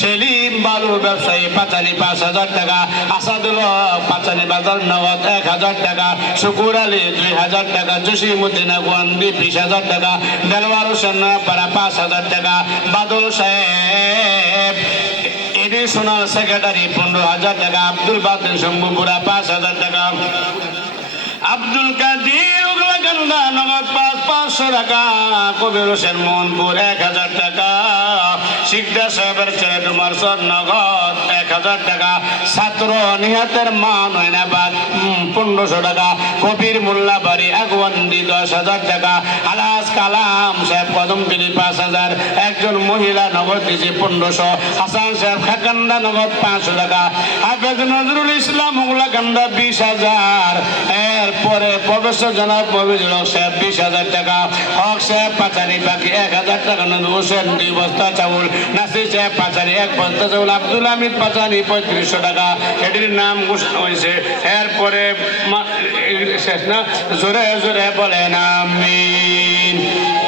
সেলিম বালু ব্যবসায়ী পাঁচানি 5,000 টাকা, আসাদুল হক পাঁচানি বাজার নগদ 1,000 টাকা, শুকুর আলী 2,000 টাকা, জসিমউদ্দিন আগুয়ান্দি 20,000 টাকা, দেলওয়ার হোসেন পাড়া 5,000 টাকা, বাদল সাহেব এডিশনাল সেক্রেটারি 15,000 টাকা, আব্দুল বাতিল শম্ভুপুরা 5,000 টাকা, আব্দুল কাদির উগলাকান্দা নগদ 500 টাকা, কবির হোসেন মোহনপুর 1,000 টাকা, শিকদার সাহেবের ছেলে ডুমারসর নগদ 1,000 টাকা, ছাত্র নিহাতের মা নয়নাবাদ 1,500 টাকা, কবির মোল্লা বাড়ি আগুয়ান্দি 10,000 টাকা, আলাস কালাম সাহেব কদমগিরি 5,000, একজন মহিলা নগদ দিয়েছে 1,500, হাসান সাহেব খাকান্দা নগদ 500 টাকা, হাফেজ নজরুল ইসলাম উগলাকান্দা 20,000, এরপরে প্রফেসর জনাব মফিজুল হক সাহেব 20,000 টাকা, হক সাহেব পাচারি বাকি 1,000 টাকা, নজরুল হোসেন 2 বস্তা চাউল, নাসির সাহেব পাচারি 1 বস্তা চাউল, আব্দুল হামিদ পাচারি 3500 টাকা, এটির নাম ঘোষণা হয়েছে। এরপরে শেষ না, জোরে জোরে বলেন আমিন।